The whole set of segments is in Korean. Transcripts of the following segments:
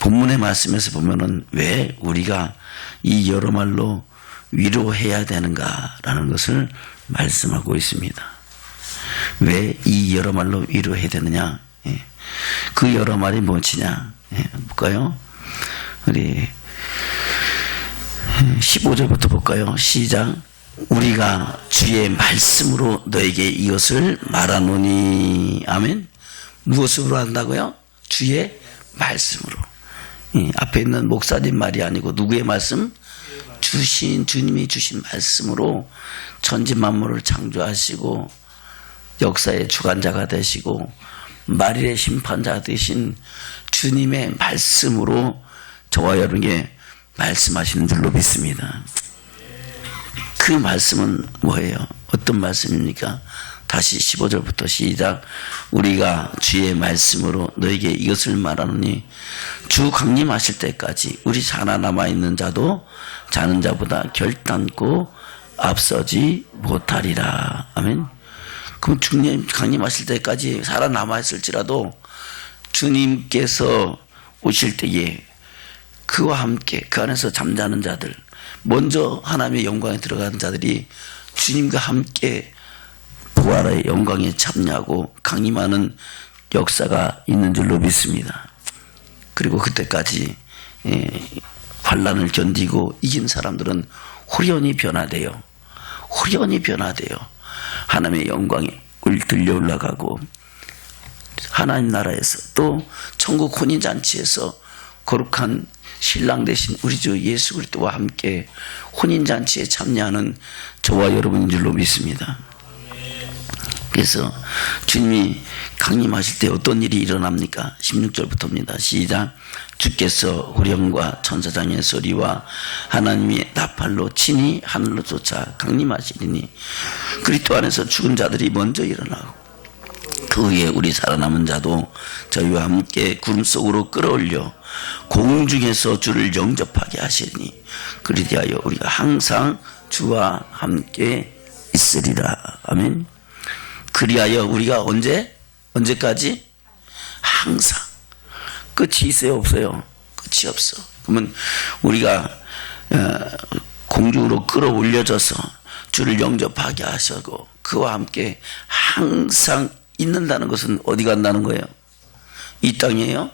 본문의 말씀에서 보면은 왜 우리가 이 여러 말로 위로해야 되는가라는 것을 말씀하고 있습니다. 왜 이 여러 말로 위로해야 되느냐? 그 여러 말이 무엇이냐? 볼까요? 우리 15절부터 볼까요? 시작. 우리가 주의 말씀으로 너에게 이것을 말하노니. 아멘. 무엇으로 한다고요? 주의 말씀으로. 앞에 있는 목사님 말이 아니고 누구의 말씀? 주님이 주신 말씀으로 천지 만물을 창조하시고 역사의 주관자가 되시고 만일의 심판자 되신 주님의 말씀으로 저와 여러분에게 말씀하시는 줄로 믿습니다. 그 말씀은 뭐예요? 어떤 말씀입니까? 다시 15절부터 시작. 우리가 주의 말씀으로 너에게 이것을 말하노니 주 강림하실 때까지 우리 살아남아 있는 자도 자는 자보다 결단코 앞서지 못하리라. 아멘. 그럼 주님 강림하실 때까지 살아남아 있을지라도 주님께서 오실 때에 그와 함께 그 안에서 잠자는 자들, 먼저 하나님의 영광에 들어가는 자들이 주님과 함께 부활의 영광에 참여하고 강림하는 역사가 있는 줄로 믿습니다. 그리고 그때까지 환난을 견디고 이긴 사람들은 후련히 변화되어 하나님의 영광에 들려 올라가고 하나님 나라에서 또 천국 혼인잔치에서 거룩한 신랑 되신 우리 주 예수 그리스도와 함께 혼인잔치에 참여하는 저와 여러분인 줄로 믿습니다. 그래서 주님이 강림하실 때 어떤 일이 일어납니까? 16절부터입니다. 시작. 주께서 호령과 천사장의 소리와 하나님의 나팔로 친히 하늘로 쫓아 강림하시리니 그리스도 안에서 죽은 자들이 먼저 일어나고 그 후에 우리 살아남은 자도 저희와 함께 구름 속으로 끌어올려 공중에서 주를 영접하게 하시리니 그리하여 우리가 항상 주와 함께 있으리라. 아멘. 그리하여 우리가 언제까지? 항상. 끝이 있어요, 없어요? 끝이 없어. 그러면 우리가 공중으로 끌어올려져서 주를 영접하게 하시고 그와 함께 항상 있는다는 것은 어디 간다는 거예요? 이 땅이에요?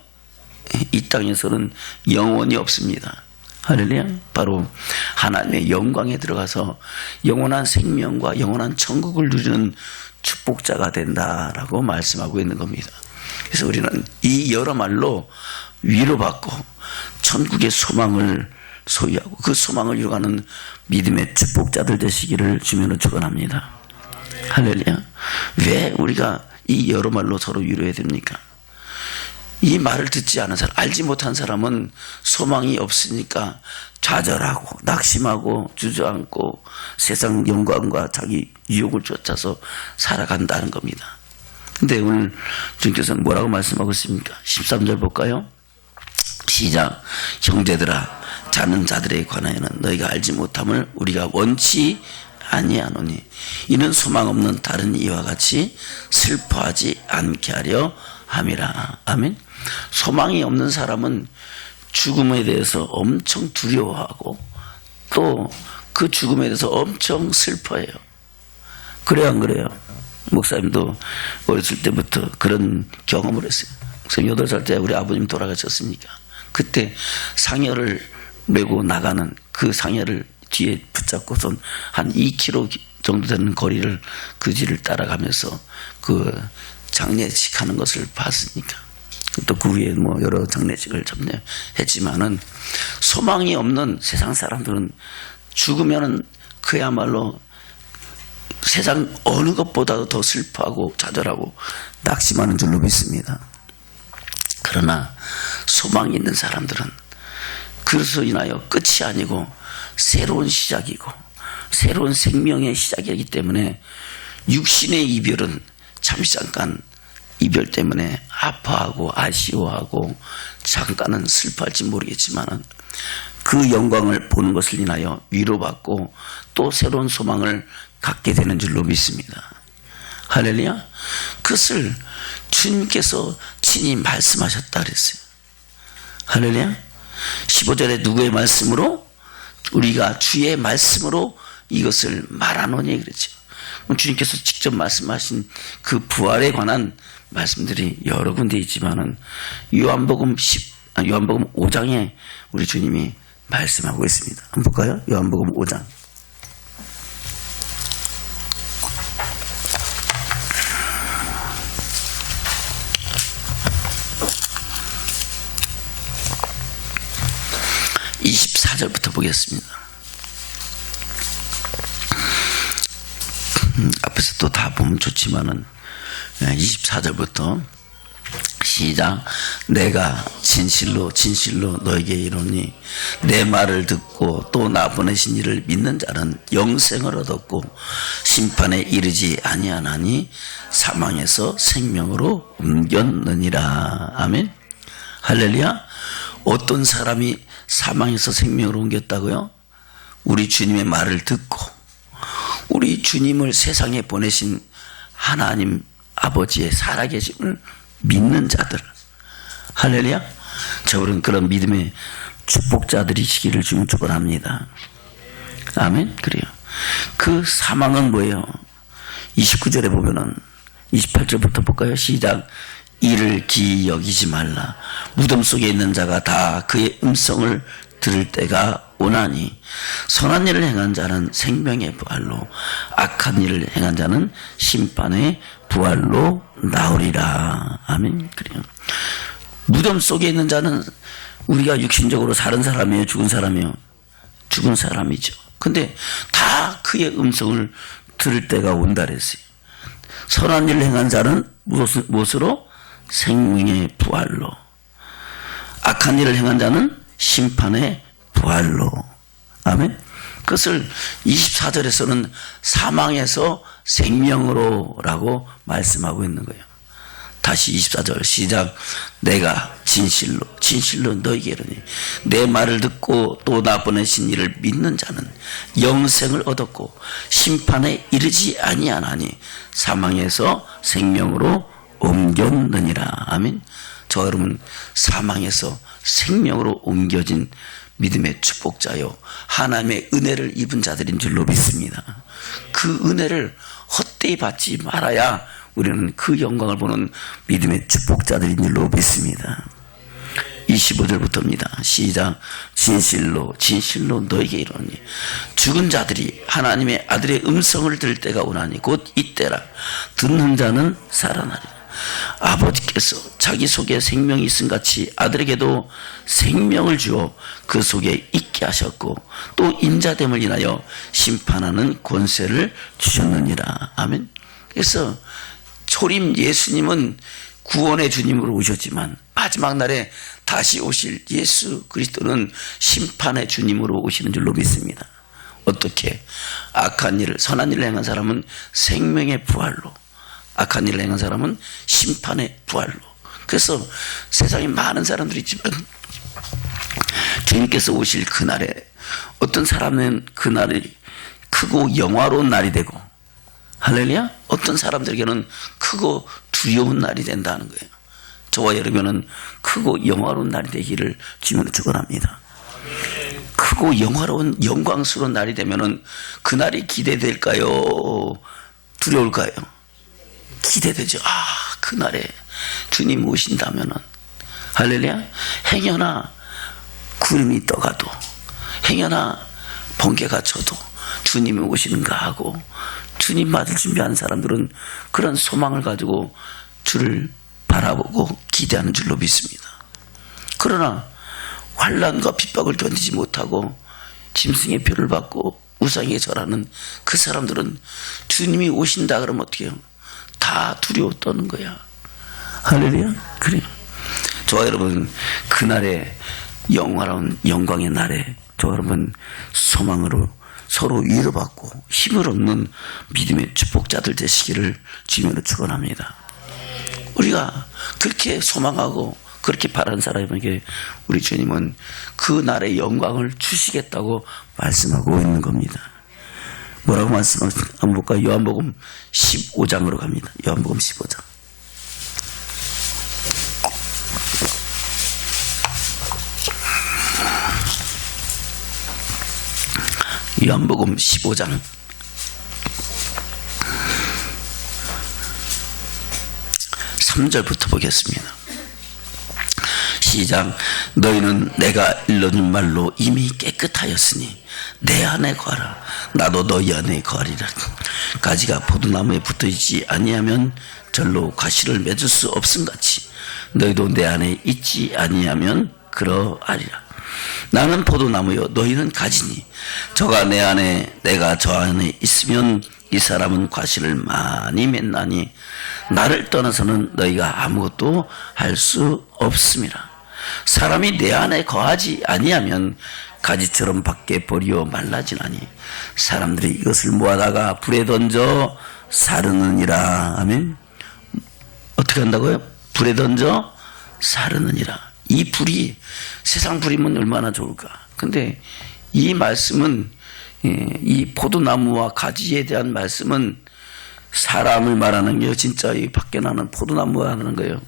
이 땅에서는 영원히 없습니다. 할렐루야. 바로 하나님의 영광에 들어가서 영원한 생명과 영원한 천국을 누리는 축복자가 된다라고 말씀하고 있는 겁니다. 그래서 우리는 이 여러 말로 위로받고 천국의 소망을 소유하고 그 소망을 이루어가는 믿음의 축복자들 되시기를 주면으로 축원합니다. 할렐루야. 왜 우리가 이 여러 말로 서로 위로해야 됩니까? 이 말을 듣지 않은 사람, 알지 못한 사람은 소망이 없으니까 좌절하고 낙심하고 주저앉고 세상 영광과 자기 유혹을 쫓아서 살아간다는 겁니다. 근데 오늘 주님께서는 뭐라고 말씀하고 있습니까? 13절 볼까요? 시작. 형제들아, 자는 자들에 관하여는 너희가 알지 못함을 우리가 원치 아니하노니 이는 소망 없는 다른 이와 같이 슬퍼하지 않게 하려 함이라. 아멘. 소망이 없는 사람은 죽음에 대해서 엄청 두려워하고 또 그 죽음에 대해서 엄청 슬퍼해요. 그래요, 안 그래요? 목사님도 어렸을 때부터 그런 경험을 했어요. 8살 때 우리 아버님 돌아가셨으니까 그때 상여를 메고 나가는 그 상여를 뒤에 붙잡고선 한 2km 정도 되는 거리를 그 길을 따라가면서 그 장례식 하는 것을 봤으니까 또 그 위에 뭐 여러 장례식을 참여했지만은 소망이 없는 세상 사람들은 죽으면은 그야말로 세상 어느 것보다도 더 슬퍼하고 좌절하고 낙심하는 줄로 믿습니다. 그러나 소망이 있는 사람들은 그것으로 인하여 끝이 아니고 새로운 시작이고 새로운 생명의 시작이기 때문에 육신의 이별은 잠시 잠깐 이별 때문에 아파하고 아쉬워하고 잠깐은 슬퍼할지 모르겠지만 그 영광을 보는 것을 인하여 위로받고 또 새로운 소망을 갖게 되는 줄로 믿습니다. 할렐루야. 그것을 주님께서 친히 말씀하셨다 그랬어요. 할렐루야. 15절에 누구의 말씀으로? 우리가 주의 말씀으로 이것을 말하노니 그랬죠. 주님께서 직접 말씀하신 그 부활에 관한 말씀들이 여러 군데 있지만은 요한복음 5장에 우리 주님이 말씀하고 있습니다. 한번 볼까요? 요한복음 5장. (24절부터) 보겠습니다. 앞에서 또 다 보면 좋지만은 24절부터 시작. 내가 진실로 진실로 너에게 이르노니 내 말을 듣고 또 나 보내신 이를 믿는 자는 영생을 얻었고 심판에 이르지 아니하나니 사망에서 생명으로 옮겼느니라. 아멘. 할렐루야. 어떤 사람이 사망에서 생명으로 옮겼다고요? 우리 주님의 말을 듣고 우리 주님을 세상에 보내신 하나님 아버지의 살아계심을 믿는 자들. 할렐루야. 저분은 그런 믿음의 축복자들이시기를 주님 축원합니다. 아멘. 그래요. 그 사망은 뭐예요? 29절에 보면은 28절부터 볼까요? 시작. 이를 기이 여기지 말라. 무덤 속에 있는 자가 다 그의 음성을 들을 때가 오나니 선한 일을 행한 자는 생명의 부활로 악한 일을 행한 자는 심판의 부활로 나오리라. 아멘. 그래요. 무덤 속에 있는 자는 우리가 육신적으로 사는 사람이에요? 죽은 사람이에요? 죽은 사람이죠. 근데 다 그의 음성을 들을 때가 온다 그랬어요. 선한 일을 행한 자는 무엇으로? 생명의 부활로. 악한 일을 행한 자는 심판의 부활로. 아멘. 그것을 24절에서는 사망에서 생명으로 라고 말씀하고 있는 거예요. 다시 24절 시작. 내가 진실로 진실로 너에게 이르니 내 말을 듣고 또 나 보내신 이를 믿는 자는 영생을 얻었고 심판에 이르지 아니하나니 사망에서 생명으로 옮겼느니라. 아멘. 저 여러분 사망에서 생명으로 옮겨진 믿음의 축복자요 하나님의 은혜를 입은 자들인 줄로 믿습니다. 그 은혜를 헛되이 받지 말아야 우리는 그 영광을 보는 믿음의 축복자들인 줄로 믿습니다. 25절부터입니다. 시작. 진실로 진실로 너에게 이르노니 죽은 자들이 하나님의 아들의 음성을 들을 때가 오나니 곧 이때라. 듣는 자는 살아나리라. 아버지께서 자기 속에 생명이 있음 같이 아들에게도 생명을 주어 그 속에 있게 하셨고 또 인자됨을 인하여 심판하는 권세를 주셨느니라. 아멘. 그래서 초림 예수님은 구원의 주님으로 오셨지만 마지막 날에 다시 오실 예수 그리스도는 심판의 주님으로 오시는 줄로 믿습니다. 어떻게? 악한 일을 선한 일을 행한 사람은 생명의 부활로, 악한 일을 행한 사람은 심판의 부활로. 그래서 세상에 많은 사람들이 있지만 주님께서 오실 그날에 어떤 사람은 그날이 크고 영화로운 날이 되고, 할렐루야, 어떤 사람들에게는 크고 두려운 날이 된다는 거예요. 저와 여러분은 크고 영화로운 날이 되기를 주님으로 축원합니다. 크고 영화로운 영광스러운 날이 되면은 그날이 기대될까요? 두려울까요? 기대되죠. 그날에 주님 오신다면은, 할렐루야, 행여나 구름이 떠가도 행여나 번개가 쳐도 주님이 오시는가 하고 주님 맞을 준비하는 사람들은 그런 소망을 가지고 주를 바라보고 기대하는 줄로 믿습니다. 그러나 환난과 핍박을 견디지 못하고 짐승의 표를 받고 우상에 절하는 그 사람들은 주님이 오신다 그러면 어떻게 해요? 다 두려워 떠는 거야. 할렐루야. 그래요. 저와 여러분, 그날의 영화로운 영광의 날에 저와 여러분 소망으로 서로 위로받고 힘을 얻는 믿음의 축복자들 되시기를 주님으로 축원합니다. 우리가 그렇게 소망하고 그렇게 바라는 사람에게 우리 주님은 그 날의 영광을 주시겠다고 말씀하고 있는 겁니다. 뭐라고 말씀하십니까? 한번 볼까요? 요한복음 15장으로 갑니다. 요한복음 15장. 요한복음 15장 3절부터 보겠습니다. 시작. 너희는 내가 일러준 말로 이미 깨끗하였으니 내 안에 거하라. 나도 너희 안에 거하리라. 가지가 포도나무에 붙어있지 아니하면 절로 가시를 맺을 수 없음같이 너희도 내 안에 있지 아니하면 그러하리라. 나는 포도나무요 너희는 가지니 저가 내 안에 내가 저 안에 있으면 이 사람은 과실을 많이 맺나니 나를 떠나서는 너희가 아무것도 할 수 없음이라. 사람이 내 안에 거하지 아니하면 가지처럼 밖에 버리어 말라지나니 사람들이 이것을 모아다가 불에 던져 사르느니라. 아멘. 어떻게 한다고요? 불에 던져 사르느니라. 이 불이 세상 불이면 얼마나 좋을까. 근데 이 말씀은, 이 포도나무와 가지에 대한 말씀은 사람을 말하는 게 진짜 이 밖에 나는 포도나무가 하는 거예요.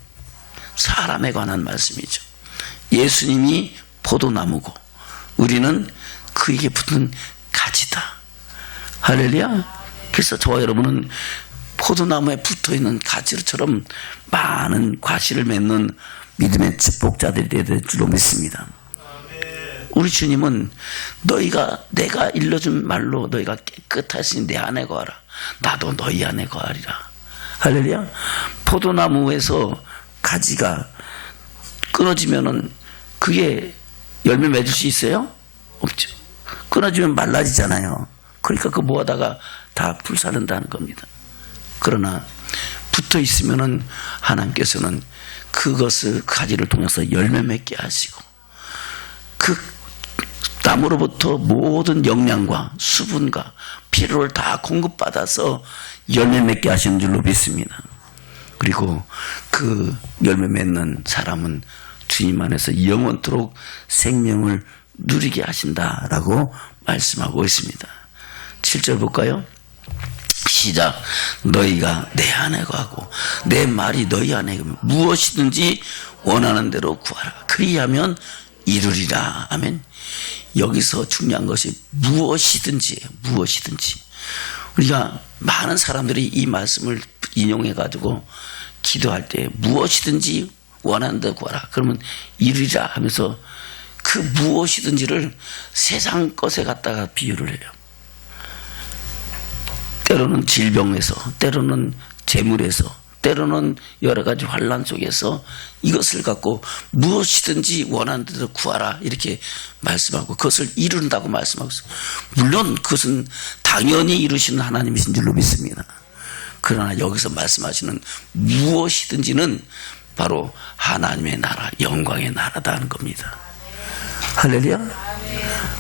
사람에 관한 말씀이죠. 예수님이 포도나무고 우리는 그에게 붙은 가지다. 할렐루야. 그래서 저와 여러분은 포도나무에 붙어있는 가지처럼 많은 과실을 맺는 믿음의 축복자들이 될 줄로 믿습니다. 우리 주님은 너희가 내가 일러준 말로 너희가 깨끗하시니 내 안에 거하라. 나도 너희 안에 거하리라. 할렐루야. 포도나무에서 가지가 끊어지면은 그게 열매 맺을 수 있어요? 없죠. 끊어지면 말라지잖아요. 그러니까 그 모아다가 다 불사른다는 겁니다. 그러나 붙어 있으면은 하나님께서는 그것을 가지를 통해서 열매 맺게 하시고 그 나무로부터 모든 영양과 수분과 필요를 다 공급받아서 열매 맺게 하시는 줄로 믿습니다. 그리고 그 열매 맺는 사람은 주님 안에서 영원토록 생명을 누리게 하신다라고 말씀하고 있습니다. 7절 볼까요? 시작. 너희가 내 안에 거하고 내 말이 너희 안에 무엇이든지 원하는 대로 구하라. 그리하면 이루리라. 아멘. 여기서 중요한 것이 무엇이든지예요. 무엇이든지. 우리가 많은 사람들이 이 말씀을 인용해 가지고 기도할 때 무엇이든지 원하는 대로 구하라. 그러면 이루리라 하면서 그 무엇이든지를 세상 것에 갖다가 비유를 해요. 때로는 질병에서, 때로는 재물에서, 때로는 여러 가지 환난 속에서 이것을 갖고 무엇이든지 원하는 대로 구하라 이렇게 말씀하고 그것을 이룬다고 말씀하고 있어요. 물론 그것은 당연히 이루시는 하나님이신 줄로 믿습니다. 그러나 여기서 말씀하시는 무엇이든지는 바로 하나님의 나라, 영광의 나라다는 겁니다. 할렐루야.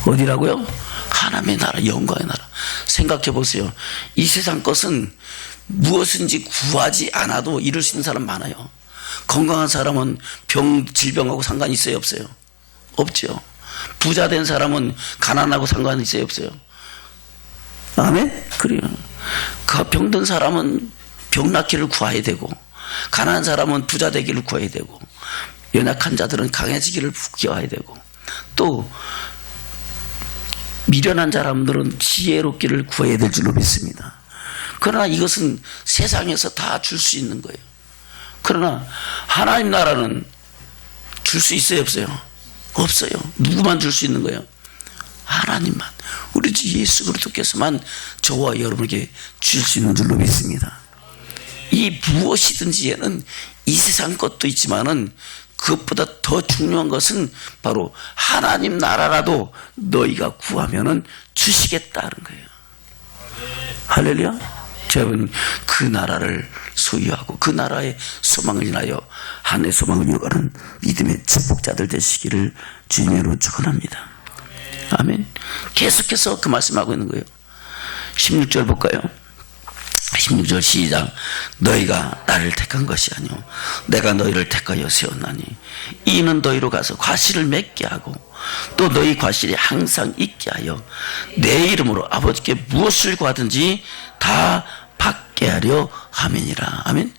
어디라고요? 하나님의 나라, 영광의 나라. 생각해 보세요. 이 세상 것은 무엇인지 구하지 않아도 이룰 수 있는 사람 많아요. 건강한 사람은 질병하고 상관이 있어요, 없어요? 없죠. 부자 된 사람은 가난하고 상관이 있어요, 없어요? 아멘? 그래요. 그 병든 사람은 병 낫기를 구해야 되고, 가난한 사람은 부자 되기를 구해야 되고, 연약한 자들은 강해지기를 구해야 되고, 또 미련한 사람들은 지혜롭기를 구해야 될 줄로 믿습니다. 그러나 이것은 세상에서 다 줄 수 있는 거예요. 그러나 하나님 나라는 줄 수 있어요, 없어요? 없어요. 누구만 줄 수 있는 거예요? 하나님만. 우리 주 예수 그리스도께서만 저와 여러분에게 줄 수 있는 줄로 믿습니다. 이 무엇이든지에는 이 세상 것도 있지만은 그것보다 더 중요한 것은 바로 하나님 나라라도 너희가 구하면은 주시겠다는 거예요. 할렐루야. 여러분 그 나라를 소유하고 그 나라의 소망을 인하여 하늘의 소망을 이루어가는 믿음의 축복자들 되시기를 주님으로 축원합니다. 아멘. 계속해서 그 말씀하고 있는 거예요. 16절 볼까요? 16절 시작. 너희가 나를 택한 것이 아니오 내가 너희를 택하여 세웠나니 이는 너희로 가서 과실을 맺게 하고 또 너희 과실이 항상 있게 하여 내 이름으로 아버지께 무엇을 구하든지 다 받게 하려 함이니라. 아멘.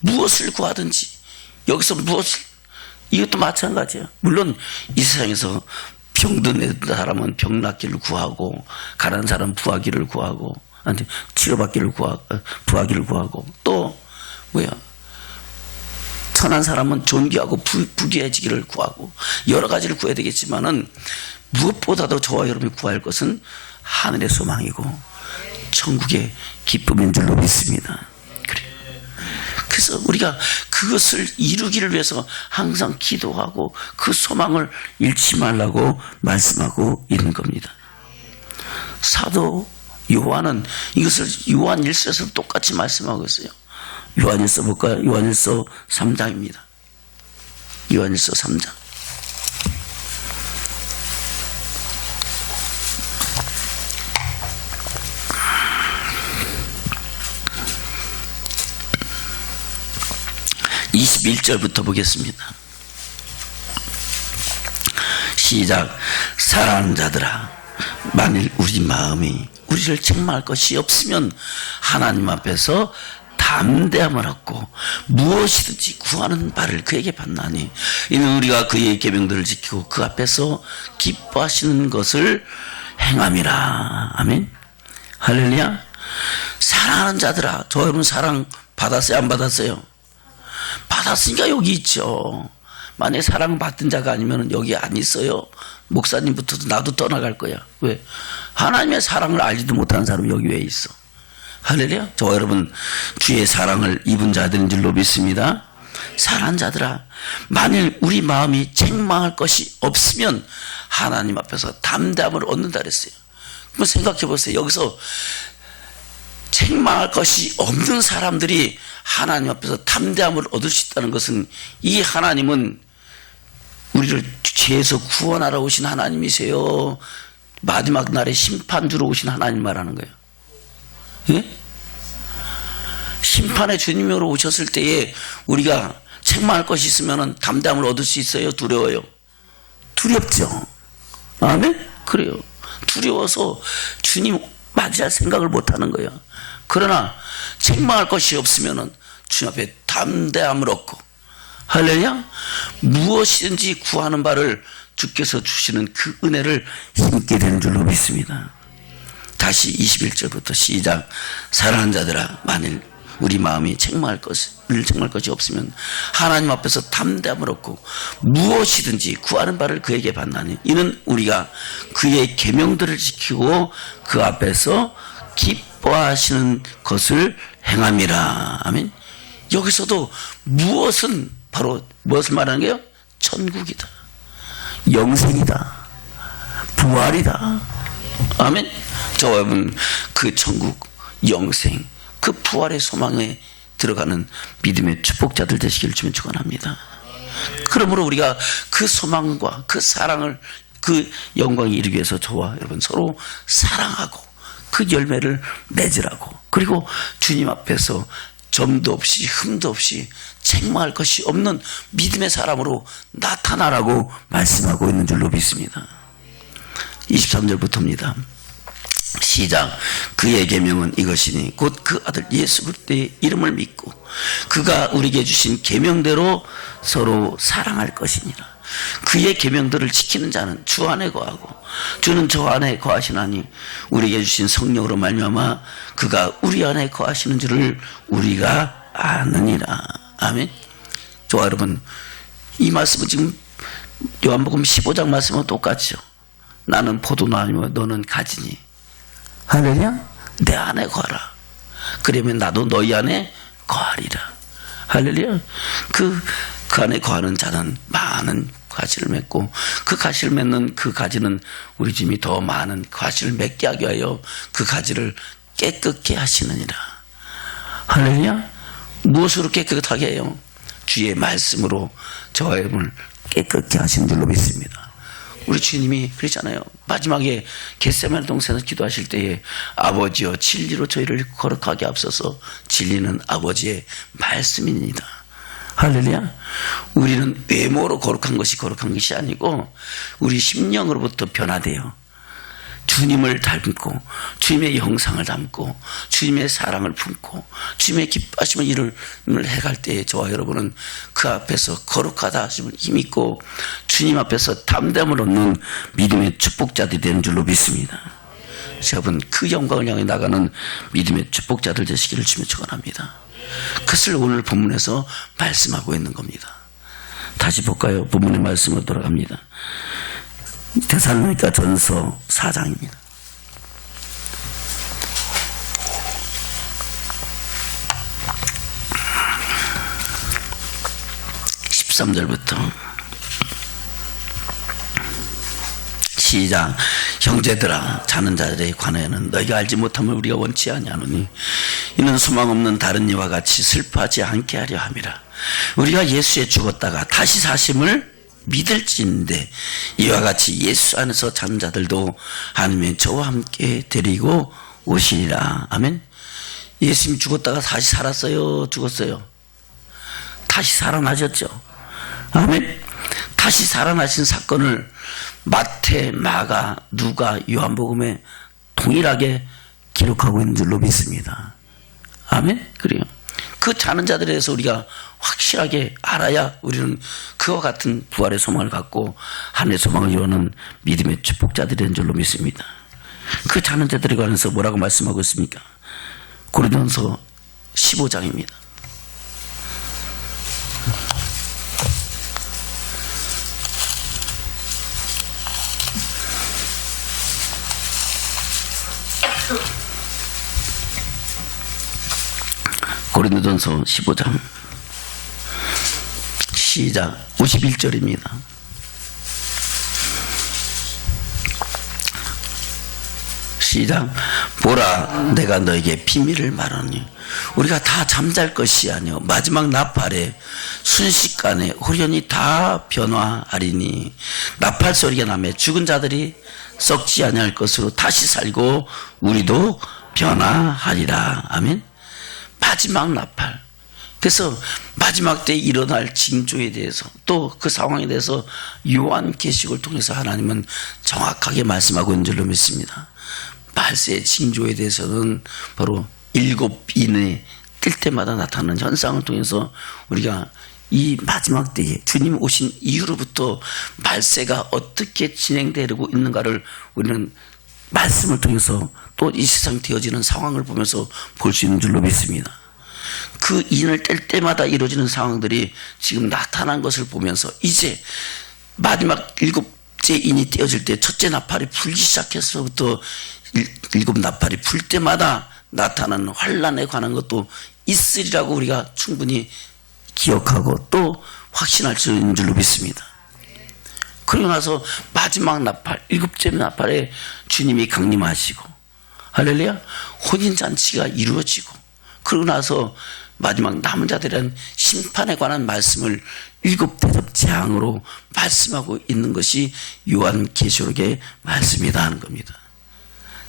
무엇을 구하든지 여기서 무엇을, 이것도 마찬가지예요. 물론 이 세상에서 병든 사람은 병 낫기를 구하고, 가난한 사람은 부하기를 구하고, 아니 치료받기를 구하고, 부하기를 구하고, 또 뭐야, 천한 사람은 존귀하고 부귀해지기를 구하고, 여러 가지를 구해야 되겠지만은 무엇보다도 저와 여러분이 구할 것은 하늘의 소망이고 천국의 기쁨인 줄로 믿습니다. 그래서 우리가 그것을 이루기를 위해서 항상 기도하고 그 소망을 잃지 말라고 말씀하고 있는 겁니다. 사도 요한은 이것을 요한 1서에서 똑같이 말씀하고 있어요. 요한 1서 볼까요? 요한 1서 3장입니다. 요한 1서 3장. (21절부터) 보겠습니다. 시작. 사랑하는 자들아, 만일 우리 마음이 우리를 책망할 것이 없으면 하나님 앞에서 담대함을 얻고 무엇이든지 구하는 바를 그에게 받나니, 이는 우리가 그의 계명들을 지키고 그 앞에서 기뻐하시는 것을 행함이라. 아멘. 할렐루야. 사랑하는 자들아, 저 여러분 사랑 받았어요, 안 받았어요? 받았으니까 여기 있죠. 만약에 사랑받던 자가 아니면 여기 안 있어요. 목사님부터도 나도 떠나갈 거야. 왜? 하나님의 사랑을 알지도 못하는 사람이 여기 왜 있어? 할렐루야. 저 여러분 주의 사랑을 입은 자들인 줄로 믿습니다. 사랑하는 자들아, 만일 우리 마음이 책망할 것이 없으면 하나님 앞에서 담대함을 얻는다 그랬어요. 한번 생각해 보세요. 여기서 책망할 것이 없는 사람들이 하나님 앞에서 담대함을 얻을 수 있다는 것은, 이 하나님은 우리를 죄에서 구원하러 오신 하나님이세요. 마지막 날에 심판주로 오신 하나님 말하는 거예요. 예? 심판의 주님으로 오셨을 때에 우리가 책망할 것이 있으면 담대함을 얻을 수 있어요? 두려워요? 두렵죠. 아멘? 그래요. 두려워서 주님 맞이할 생각을 못하는 거예요. 그러나 책망할 것이 없으면 주님 앞에 담대함을 얻고, 할렐루야, 무엇이든지 구하는 바를 주께서 주시는 그 은혜를 힘있게 되는 줄로 믿습니다. 다시 21절부터 시작. 사랑하는 자들아, 만일 우리 마음이 책망할 것이 없으면 하나님 앞에서 담대함을 얻고 무엇이든지 구하는 바를 그에게 받나니, 이는 우리가 그의 계명들을 지키고 그 앞에서 기뻐하시는 것을 행함이라. 아멘. 여기서도 무엇은 바로 무엇을 말하는 거예요? 천국이다, 영생이다, 부활이다. 아멘. 저와 여러분 그 천국, 영생, 그 부활의 소망에 들어가는 믿음의 축복자들 되시기를 주면 축원합니다. 그러므로 우리가 그 소망과 그 사랑을, 그 영광을 이루기 위해서 저와 여러분 서로 사랑하고 그 열매를 맺으라고, 그리고 주님 앞에서 점도 없이 흠도 없이 책망할 것이 없는 믿음의 사람으로 나타나라고 말씀하고 있는 줄로 믿습니다. 23절부터입니다. 시작. 그의 계명은 이것이니 곧 그 아들 예수 그리스도의 이름을 믿고 그가 우리에게 주신 계명대로 서로 사랑할 것이니라. 그의 계명들을 지키는 자는 주 안에 거하고 주는 저 안에 거하시나니, 우리에게 주신 성령으로 말미암아 그가 우리 안에 거하시는 줄을 우리가 아느니라. 아멘. 저와 여러분, 이 말씀은 지금 요한복음 15장 말씀은 똑같죠. 나는 포도나무요 너는 가지니, 할렐루야, 내 안에 거하라. 그러면 나도 너희 안에 거하리라. 할렐루야. 그 안에 거하는 자는 많은 가지를 맺고, 그 가지를 맺는 그 가지는 우리 주님이 더 많은 가지를 맺게 하기 위하여 그 가지를 깨끗게 하시느니라. 할렐루야. 무엇으로 깨끗하게 해요? 주의 말씀으로 저와 여러분을 깨끗게 하신 줄로 믿습니다. 우리 주님이 그러잖아요. 마지막에 겟세마네 동산에서 기도하실 때에 아버지여 진리로 저희를 거룩하게 앞서서 진리는 아버지의 말씀입니다. 할렐루야. 우리는 외모로 거룩한 것이 아니고 우리 심령으로부터 변화돼요. 주님을 닮고 주님의 형상을 담고 주님의 사랑을 품고 주님의 기뻐하심을 일을 해갈 때에 저와 여러분은 그 앞에서 거룩하다 하심을 힘있고 주님 앞에서 담대함을 얻는 믿음의 축복자들이 되는 줄로 믿습니다. 여러분, 그 영광을 향해 나가는 믿음의 축복자들 되시기를 주며 축원합니다. 그것을 오늘 본문에서 말씀하고 있는 겁니다. 다시 볼까요? 본문의 말씀으로 돌아갑니다. 데살로니가 전서 4장입니다. 13절부터 시작. 형제들아, 자는 자들에 관하여는 너희가 알지 못함을 우리가 원치 아니하노니 이는 소망 없는 다른 이와 같이 슬퍼하지 않게 하려 함이라. 우리가 예수에 죽었다가 다시 사심을 믿을지인데 이와 같이 예수 안에서 자는 자들도 하나님의 저와 함께 데리고 오시리라. 아멘. 예수님이 죽었다가 다시 살았어요? 죽었어요? 다시 살아나셨죠? 아멘. 다시 살아나신 사건을 마태, 마가, 누가, 요한복음에 동일하게 기록하고 있는 줄로 믿습니다. 아멘. 그래요. 그 자는 자들에 대해서 우리가 확실하게 알아야 우리는 그와 같은 부활의 소망을 갖고 하늘의 소망을 이루는 믿음의 축복자들이 된 줄로 믿습니다. 그 자는 자들에 관해서 뭐라고 말씀하고 있습니까? 고린도전서 15장입니다. 고린도전서 15장 시작. 51절입니다. 시작. 보라, 내가 너에게 비밀을 말하니 우리가 다 잠잘 것이 아니요 마지막 나팔에 순식간에 호련히 다 변화하리니 나팔 소리가 나며 죽은 자들이 썩지 아니할 것으로 다시 살고 우리도 변화하리라. 아멘. 마지막 나팔. 그래서 마지막 때 일어날 징조에 대해서 또 그 상황에 대해서 요한계시록을 통해서 하나님은 정확하게 말씀하고 있는 줄로 믿습니다. 말세의 징조에 대해서는 바로 7인의 뜰 때마다 나타나는 현상을 통해서 우리가 이 마지막 때에 주님 오신 이후로부터 말세가 어떻게 진행되고 있는가를 우리는 말씀을 통해서 또 이 세상 되어지는 상황을 보면서 볼 수 있는 줄로 믿습니다. 그 인을 뗄 때마다 이루어지는 상황들이 지금 나타난 것을 보면서 이제 마지막 7째 인이 떼어질 때 첫째 나팔이 불기 시작해서부터 7 나팔이 불 때마다 나타나는 환란에 관한 것도 있으리라고 우리가 충분히 기억하고 또 확신할 수 있는 줄로 믿습니다. 그러고 나서 마지막 나팔 7째 나팔에 주님이 강림하시고 할렐루야, 혼인잔치가 이루어지고 그러고 나서 마지막 남은 자들은 심판에 관한 말씀을 7대접 재앙으로 말씀하고 있는 것이 요한계시록의 말씀이다 하는 겁니다.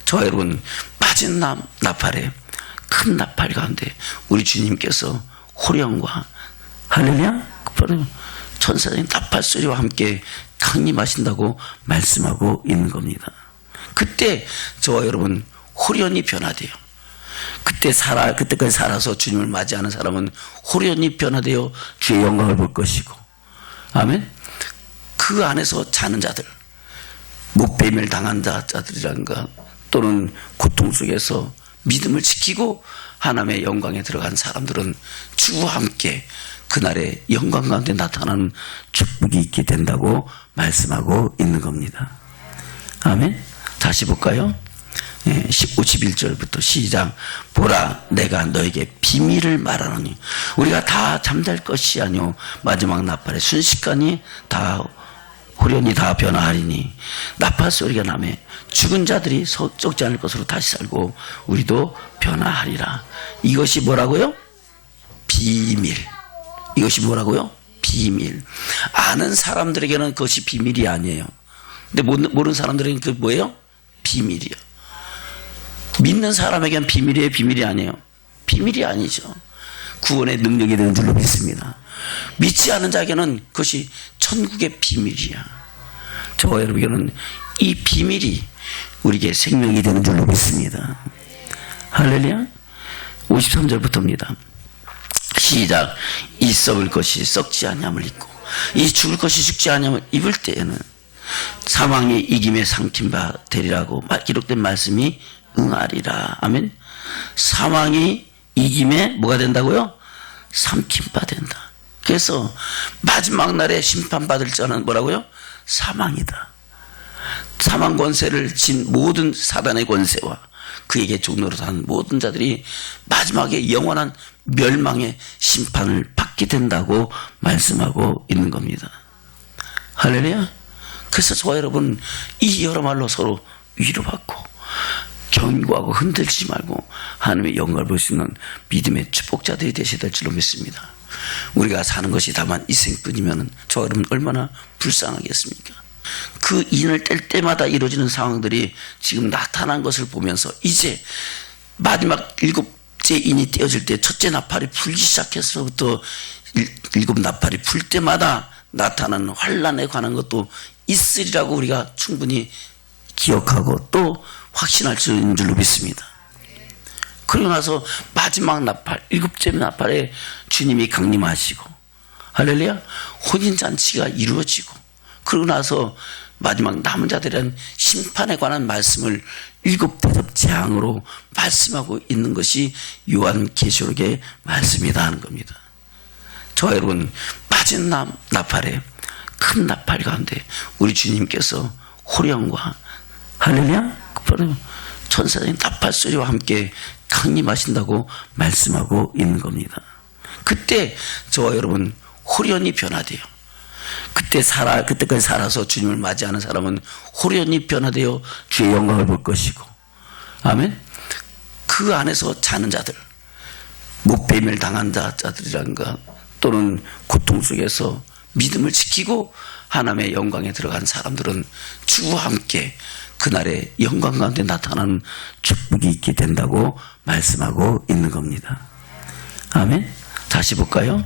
저와 여러분, 마지막 나팔에 큰 나팔 가운데 우리 주님께서 호령과 할렐루야 천사적인 나팔 소리와 함께 강림하신다고 말씀하고 있는 겁니다. 그때 저와 여러분 호련히 변화돼요. 그때까지 살아서 주님을 맞이하는 사람은 호련히 변화되어 주의 영광을 볼 것이고, 아멘. 그 안에서 자는 자들, 목배임을 당한 자들이란가 또는 고통 속에서 믿음을 지키고 하나님의 영광에 들어간 사람들은 주와 함께 그날의 영광 가운데 나타나는 축복이 있게 된다고 말씀하고 있는 겁니다. 아멘. 다시 볼까요? 51절부터 시작. 보라, 내가 너에게 비밀을 말하노니 우리가 다 잠잘 것이 아니오 마지막 나팔에 순식간에 다 호련히 다 변화하리니 나팔 소리가 나매 죽은 자들이 썩지 않을 것으로 다시 살고 우리도 변화하리라. 이것이 뭐라고요? 비밀. 이것이 뭐라고요? 비밀. 아는 사람들에게는 그것이 비밀이 아니에요. 근데 모르는 사람들에게는 그 뭐예요? 비밀이요. 믿는 사람에게는 비밀이에요? 비밀이 아니에요? 비밀이 아니죠. 구원의 능력이 되는 줄로 믿습니다. 믿지 않은 자에게는 그것이 천국의 비밀이야. 저와 여러분에게는 이 비밀이 우리에게 생명이 되는 줄로 믿습니다. 할렐루야. 53절부터입니다. 시작. 이 썩을 것이 썩지 아니함을 입고 이 죽을 것이 죽지 아니함을 입을 때에는 사망이 이김에 삼킨 바 되리라고 기록된 말씀이 응하리라. 아멘. 사망이 이김에 뭐가 된다고요? 삼킨 바 된다. 그래서 마지막 날에 심판받을 자는 뭐라고요? 사망이다. 사망 권세를 진 모든 사단의 권세와 그에게 종로로 사는 모든 자들이 마지막에 영원한 멸망의 심판을 받게 된다고 말씀하고 있는 겁니다. 할렐루야. 그래서 저와 여러분 이 여러 말로 서로 위로받고 견고하고 흔들리지 말고 하나님의 영광을 볼 수 있는 믿음의 축복자들이 되셔야 될 줄로 믿습니다. 우리가 사는 것이 다만 이 생뿐이면 저와 여러분 얼마나 불쌍하겠습니까? 그 인을 뗄 때마다 이루어지는 상황들이 지금 나타난 것을 보면서 이제 마지막 일곱째 인이 떼어질 때 첫째 나팔이 풀기 시작해서부터 일곱 나팔이 풀 때마다 나타나는 환란에 관한 것도 있으리라고 우리가 충분히 기억하고 또 확신할 수 있는 줄로 믿습니다. 그러고 나서 마지막 나팔, 일곱째 나팔에 주님이 강림하시고 할렐루야, 혼인잔치가 이루어지고 그러고 나서 마지막 남은 자들에 대한 심판에 관한 말씀을 일곱 대접 재앙으로 말씀하고 있는 것이 요한계시록의 말씀이다 하는 겁니다. 저와 여러분 마지막 나팔에 큰 나팔 가운데 우리 주님께서 호령과 할렐루야 천사적인 나팔 소리와 함께 강림하신다고 말씀하고 있는 겁니다. 그때 저와 여러분 호련이 변화돼요. 그때까지 살아서 주님을 맞이하는 사람은 호련이 변화되어 주의 영광을 볼 것이고, 아멘. 그 안에서 자는 자들, 목배임을 당한 자들이란가 또는 고통 속에서 믿음을 지키고 하나님의 영광에 들어간 사람들은 주와 함께 그날의 영광 가운데 나타나는 축복이 있게 된다고 말씀하고 있는 겁니다. 아멘. 다시 볼까요?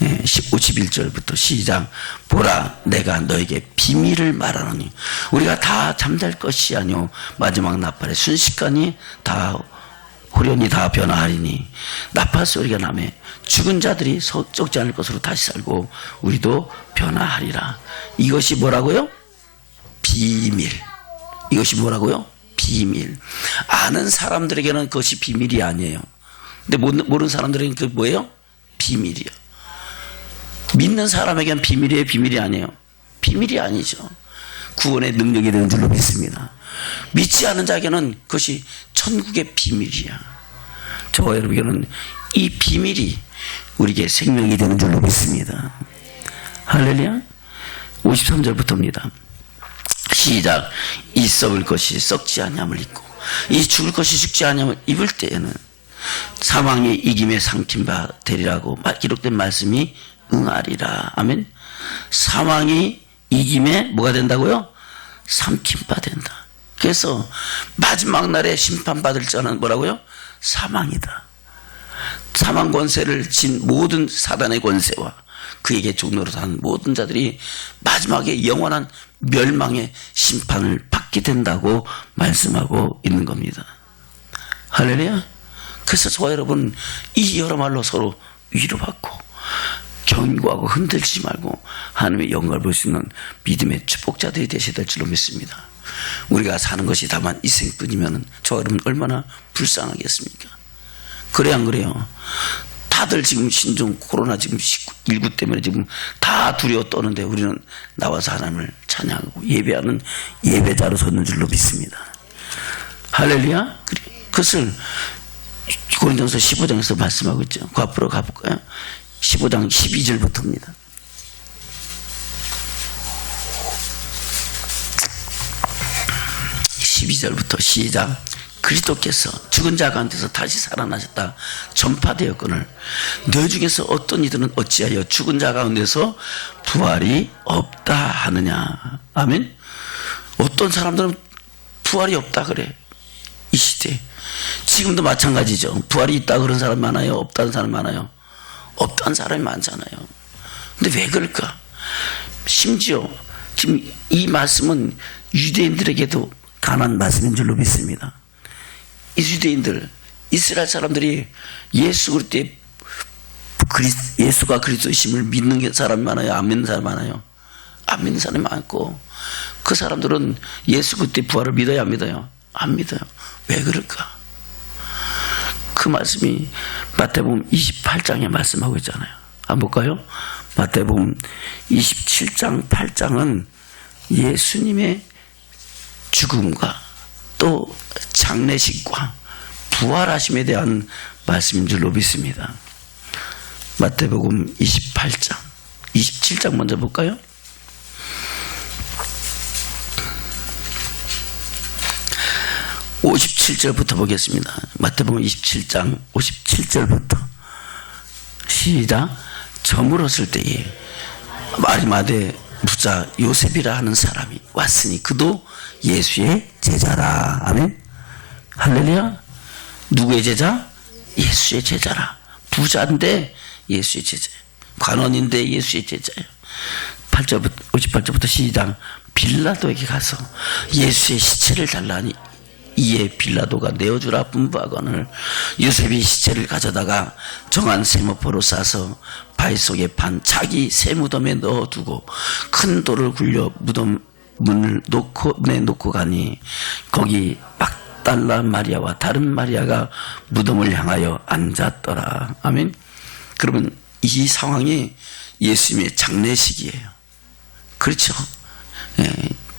51절부터 시작. 보라, 내가 너에게 비밀을 말하노니 우리가 다 잠잘 것이 아니오 마지막 나팔에 순식간에 다 호련이 다 변화하리니 나팔 소리가 나매 죽은 자들이 썩지 않을 것으로 다시 살고 우리도 변화하리라. 이것이 뭐라고요? 비밀. 이것이 뭐라고요? 비밀. 아는 사람들에게는 그것이 비밀이 아니에요. 근데 모르는 사람들에게는 그게 뭐예요? 비밀이요. 믿는 사람에게는 비밀이에요? 비밀이 아니에요? 비밀이 아니죠. 구원의 능력이 되는 줄로 믿습니다. 믿지 않은 자에게는 그것이 천국의 비밀이야. 저와 여러분에게는 이 비밀이 우리에게 생명이 되는 줄로 믿습니다. 할렐루야. 53절부터입니다. 시작. 이 썩을 것이 썩지 아니함을 입고 이 죽을 것이 죽지 아니함을 입을 때에는 사망이 이김에 삼킨 바 되리라고 기록된 말씀이 응하리라. 아멘. 사망이 이김에 뭐가 된다고요? 삼킨 바 된다. 그래서 마지막 날에 심판받을 자는 뭐라고요? 사망이다. 사망 권세를 진 모든 사단의 권세와 그에게 종로로 사는 모든 자들이 마지막에 영원한 멸망의 심판을 받게 된다고 말씀하고 있는 겁니다. 할렐루야. 그래서 저와 여러분 이 여러 말로 서로 위로받고 견고하고 흔들리지 말고 하나님의 영광을 볼 수 있는 믿음의 축복자들이 되셔야 될 줄로 믿습니다. 우리가 사는 것이 다만 이 생뿐이면 저와 여러분 얼마나 불쌍하겠습니까? 그래 안 그래요? 다들 지금 신종 코로나 지금 19 때문에 지금 다 두려워 떠는데 우리는 나와서 하나님을 찬양하고 예배하는 예배자로 섰는 줄로 믿습니다. 할렐루야. 그것을 고린도전서 15장에서 말씀하고 있죠. 그 앞으로 가볼까요? 15장 12절부터입니다. 12절부터 시작. 그리스도께서 죽은 자 가운데서 다시 살아나셨다 전파되었거늘 너희 중에서 어떤 이들은 어찌하여 죽은 자 가운데서 부활이 없다 하느냐. 아멘. 어떤 사람들은 부활이 없다 그래. 이 시대 지금도 마찬가지죠. 부활이 있다 그런 사람 많아요? 없다는 사람 많아요? 없다는 사람이 많잖아요. 근데 왜 그럴까? 심지어 지금 이 말씀은 유대인들에게도 강한 말씀인 줄로 믿습니다. 유대인들, 이스라엘 사람들이 예수가 그리스도이심을 믿는 사람이 많아요? 안 믿는 사람이 많아요? 안 믿는 사람이 많고, 그 사람들은 예수 그리스도의 부활을 믿어요, 안 믿어요? 안 믿어요. 왜 그럴까? 그 말씀이 마태복음 28장에 말씀하고 있잖아요. 한번 볼까요? 마태복음 27장 8장은 예수님의 죽음과 또 장례식과 부활하심에 대한 말씀인 줄로 믿습니다. 마태복음 28장 27장 먼저 볼까요? (57절부터) 보겠습니다. 마태복음 27장 57절부터 시작. 저물었을 때에 아리마대 부자 요셉이라 하는 사람이 왔으니 그도 예수의 제자라. 아멘. 할렐루야. 누구의 제자? 예수의 제자라. 부자인데 예수의 제자예요. 관원인데 예수의 제자예요. 58절부터 시작. 빌라도에게 가서 예수의 시체를 달라니 이에 빌라도가 내어주라 분부하거늘 요셉이 시체를 가져다가 정한 세모포로 싸서 바위 속에 판 자기 새 무덤에 넣어두고 큰 돌을 굴려 무덤 문을 놓고 가니 거기 막달라 마리아와 다른 마리아가 무덤을 향하여 앉았더라. 아멘. 그러면 이 상황이 예수님의 장례식이에요. 그렇죠.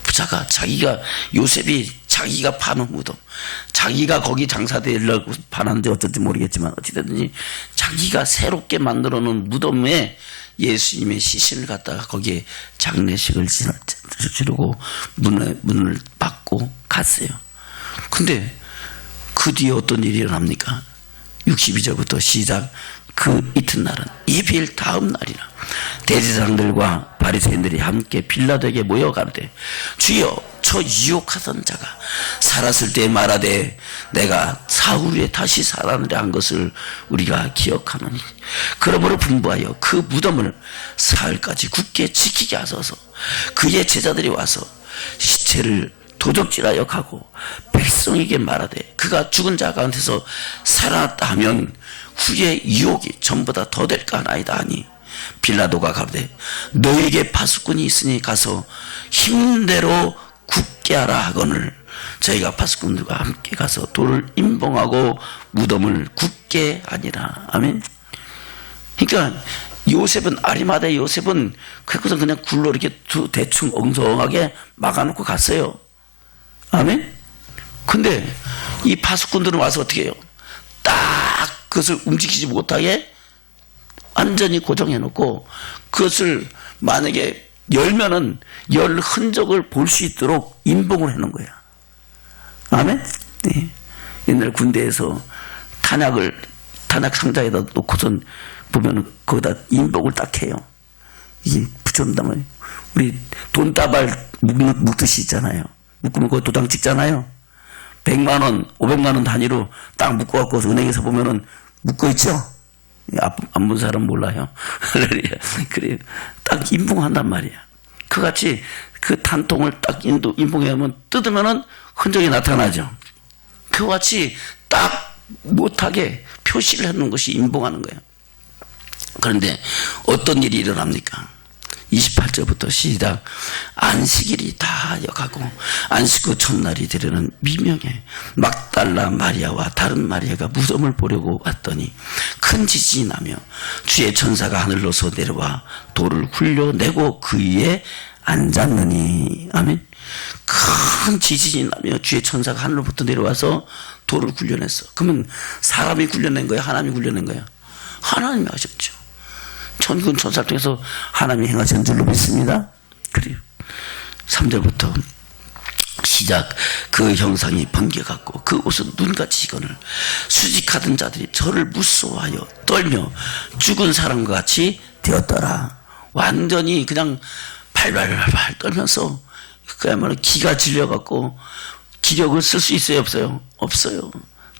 부자가 요셉이 자기가 파는 무덤, 자기가 거기 장사되려고 파는데 어떨지 모르겠지만 어찌됐든지 자기가 새롭게 만들어 놓은 무덤에 예수님의 시신을 갖다가 거기에 장례식을 치르고 문을 받고 갔어요. 근데 그 뒤에 어떤 일이 일어납니까? 62절부터 시작. 그 이튿날은 예비일 다음 날이라 대제사장들과 바리새인들이 함께 빌라도에게 모여 가로되 주여 저 유혹하던 자가 살았을 때 말하되 내가 사흘 후에 다시 살아나리라 한 것을 우리가 기억하노니 그러므로 분부하여 그 무덤을 사흘까지 굳게 지키게 하소서. 그의 제자들이 와서 시체를 도적질하여 가고 백성에게 말하되 그가 죽은 자 가운데서 살아났다 하면 후에 유혹이 전보다 더 될까 하나이다 하니 빌라도가 가로되 너에게 파수꾼이 있으니 가서 힘대로 굳게 하라 하거늘 저희가 파수꾼들과 함께 가서 돌을 임봉하고 무덤을 굳게 하니라. 아멘. 그러니까 요셉은 아리마대 요셉은 그것은 그냥 굴로 이렇게 대충 엉성하게 막아놓고 갔어요. 아멘. 근데 이 파수꾼들은 와서 어떻게 해요? 딱 그것을 움직이지 못하게 완전히 고정해 놓고 그것을 만약에 열면은 열 흔적을 볼 수 있도록 임봉을 해 놓은 거야. 아멘. 네. 옛날 군대에서 탄약 상자에다 놓고선 보면은 거기다 임봉을 딱 해요. 이게 붙여놓는다면 우리 돈다발 묶듯이 있잖아요. 묶으면 거기 도장 찍잖아요. 100만 원, 500만 원 단위로 딱 묶어갖고 은행에서 보면은 묶어있죠? 안 본 사람 몰라요. 그래, 딱 임봉한단 말이야. 그같이 그 단통을 딱 임봉하면 뜯으면은 흔적이 나타나죠. 그같이 딱 못하게 표시를 해놓은 것이 임봉하는 거예요. 그런데 어떤 일이 일어납니까? 28절부터 시작. 안식일이 다 여가고 안식 후 첫날이 되려는 미명에 막달라 마리아와 다른 마리아가 무덤을 보려고 왔더니 큰 지진이 나며 주의 천사가 하늘로서 내려와 돌을 굴려내고 그 위에 앉았느니. 아멘. 큰 지진이 나며 주의 천사가 하늘로부터 내려와서 돌을 굴려냈어. 그러면 사람이 굴려낸 거예요? 하나님이 굴려낸 거예요? 하나님이 하셨죠. 천군 천사를 통해서 하나님이 행하신 줄로 믿습니다. 그래요. 3절부터 시작. 그 형상이 번개같고 그 옷은 눈같이 이거늘 수직하던 자들이 저를 무서워하여 떨며 죽은 사람과 같이 되었더라. 완전히 그냥 발발발 떨면서 그야말로 기가 질려갖고 기력을 쓸 수 있어요, 없어요? 없어요.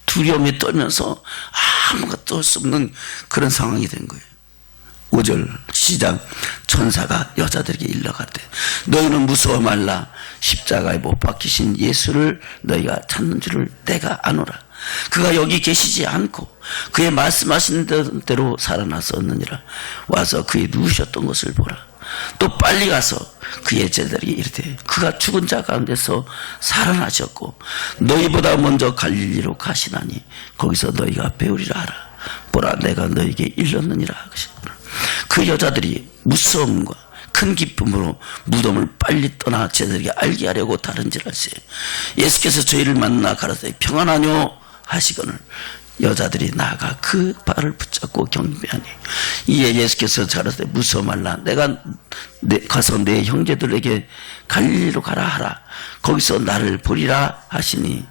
두려움에 떨면서 아무것도 할 수 없는 그런 상황이 된 거예요. 5절 시작. 천사가 여자들에게 일러가되 너희는 무서워 말라. 십자가에 못 박히신 예수를 너희가 찾는 줄을 내가 아노라. 그가 여기 계시지 않고 그의 말씀하신 대로 살아났었느니라. 와서 그의 누우셨던 것을 보라. 또 빨리 가서 그의 제자들에게 이르되 그가 죽은 자 가운데서 살아나셨고 너희보다 먼저 갈릴리로 가시나니 거기서 너희가 배우리라 하라. 보라, 내가 너희에게 일렀느니라 하시더라. 그 여자들이 무서움과 큰 기쁨으로 무덤을 빨리 떠나 제자들에게 알게 하려고 다른질할세. 예수께서 저희를 만나 가라사대 평안하뇨 하시거늘 여자들이 나아가 그 발을 붙잡고 경배하니 이에 예수께서 가라사대 무서워 말라. 내가 가서 내 형제들에게 갈릴리로 가라 하라. 거기서 나를 보리라 하시니.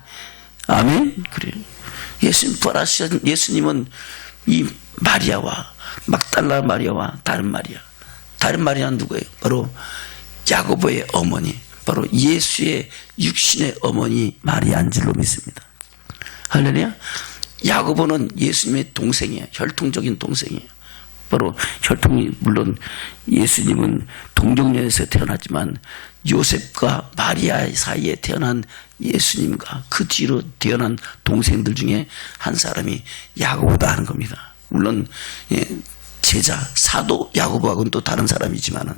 아멘. 그래요. 예수님 부활하신 예수님은 이 마리아와 막달라 마리아와 다른 마리아는 누구예요? 바로 야고보의 어머니, 바로 예수의 육신의 어머니 마리아 안질로 믿습니다. 할렐루야. 야고보는 예수님의 동생이에요. 혈통적인 동생이에요. 바로 혈통이, 물론 예수님은 동정녀에서 태어났지만 요셉과 마리아 사이에 태어난 예수님과 그 뒤로 태어난 동생들 중에 한 사람이 야고보다 하는 겁니다. 물론 제자 사도 야고보하고는 또 다른 사람이지만은.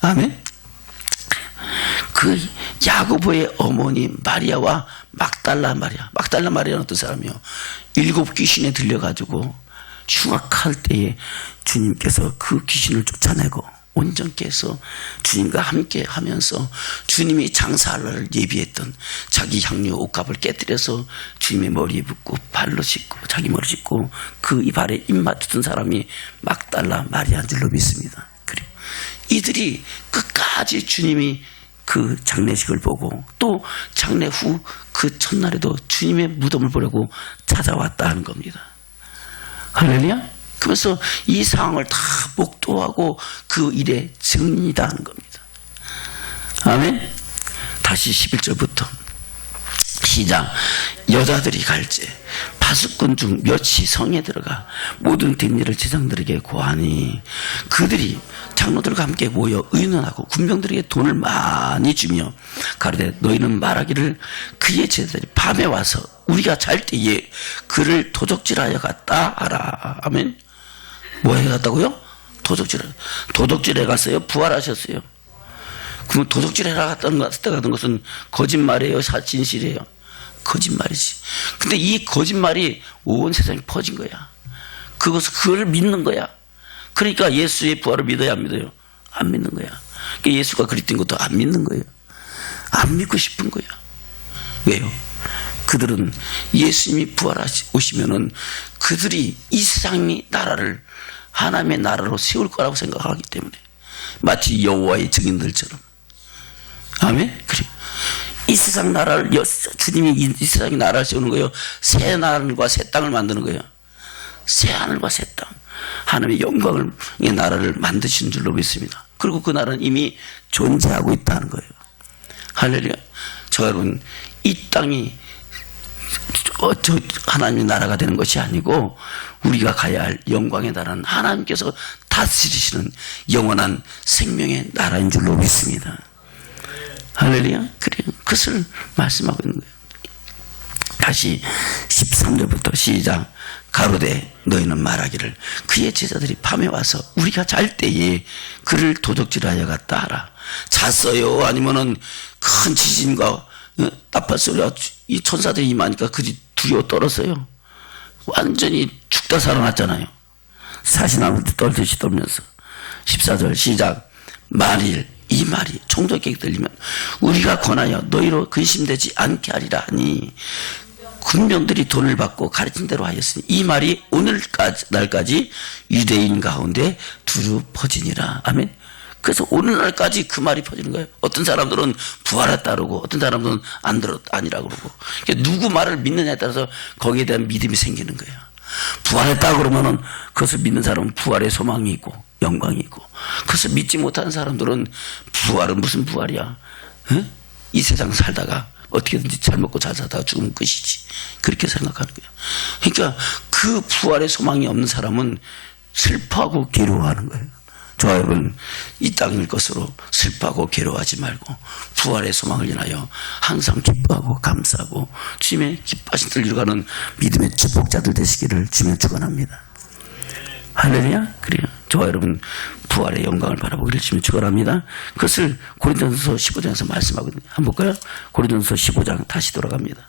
아멘. 그 야고보의 어머니 마리아와 막달라 마리아는 어떤 사람이요? 7 귀신에 들려가지고 흉악할 때에 주님께서 그 귀신을 쫓아내고 온전케 해서 주님과 함께 하면서 주님이 장사할 날을 예비했던 자기 향유 옷값을 깨뜨려서 주님의 머리에 붓고 발로 씻고 자기 머리 씻고 그 발에 입 맞추던 사람이 막달라 마리아인 줄로 믿습니다. 그리고 이들이 끝까지 주님이 그 장례식을 보고 또 장례 후 그 첫날에도 주님의 무덤을 보려고 찾아왔다 하는 겁니다. 할렐루야. 그래서 이 상황을 다 목도하고 그 일의 증인이다 하는 겁니다. 아멘. 다시 11절부터 시작. 여자들이 갈제 파수꾼 중 몇이 성에 들어가 모든 된 일을 제장들에게 고하니 그들이 장로들과 함께 모여 의논하고 군병들에게 돈을 많이 주며 가로되 너희는 말하기를 그의 제자들이 밤에 와서 우리가 잘 때에 그를 도적질하여 갔다 하라. 아멘. 뭐 해갔다고요? 도적질해 갔어요? 부활하셨어요? 그럼 도적질해 갔다는 것은 거짓말이에요? 진실이에요? 거짓말이지. 근데 이 거짓말이 온 세상에 퍼진 거야. 그걸 믿는 거야. 그러니까 예수의 부활을 믿어야 안 믿어요? 안 믿는 거야. 그러니까 예수가 그리스도인 것도 안 믿는 거예요. 안 믿고 싶은 거야. 왜요? 그들은 예수님이 부활하시면은 그들이 이 세상의 나라를 하나님의 나라로 세울 거라고 생각하기 때문에 마치 여호와의 증인들처럼. 아멘. 그래. 이 세상 나라를 주님이 이 세상의 나라를 세우는 거예요. 새 하늘과 새 땅을 만드는 거예요. 새 하늘과 새 땅. 하나님의 영광의 나라를 만드시는 줄로 믿습니다. 그리고 그 나라는 이미 존재하고 있다는 거예요. 할렐루야. 저 여러분, 이 땅이 하나님의 나라가 되는 것이 아니고 우리가 가야 할 영광의 나라는 하나님께서 다스리시는 영원한 생명의 나라인 줄로 믿습니다. 할렐루야. 그래요. 그것을 말씀하고 있는 거예요. 다시 13절부터 시작. 가로되 너희는 말하기를 그의 제자들이 밤에 와서 우리가 잘 때에 그를 도적질하여 갔다 하라. 잤어요? 아니면은 큰 지진과 나팔 소리가 이 천사들이 임하니까 그들이 두려워 떨었어요? 완전히 죽다 살아났잖아요. 사시나무 떨듯이 떨면서. 14절 시작. 만일 이 말이 총독에게 들리면 우리가 권하여 너희로 근심되지 않게 하리라 하니 군병들이 돈을 받고 가르친 대로 하였으니 이 말이 오늘날까지 유대인 가운데 두루 퍼지니라. 아멘. 그래서 오늘날까지 그 말이 퍼지는 거예요. 어떤 사람들은 부활했다 그러고 어떤 사람들은 아니라 그러고. 그러니까 누구 말을 믿느냐에 따라서 거기에 대한 믿음이 생기는 거예요. 부활했다 그러면은 그것을 믿는 사람은 부활의 소망이 있고 영광이 있고, 그것을 믿지 못하는 사람들은 부활은 무슨 부활이야? 응? 이 세상 살다가 어떻게든지 잘 먹고 잘 살다가 죽으면 끝이지. 그렇게 생각하는 거예요. 그러니까 그 부활의 소망이 없는 사람은 슬퍼하고 괴로워하는 거예요. 저와 여러분, 이 땅일 것으로 슬퍼하고 괴로워하지 말고 부활의 소망을 인하여 항상 기뻐하고 감사하고 주님의 기뻐하신 뜻을 이루어가는 믿음의 축복자들 되시기를 주님 축원합니다. 할렐루야. 그래요. 저와 여러분 부활의 영광을 바라보기를 주님 축원합니다. 그것을 고린도전서 15장에서 말씀하거든요. 한번 볼까요? 고린도전서 15장 다시 돌아갑니다.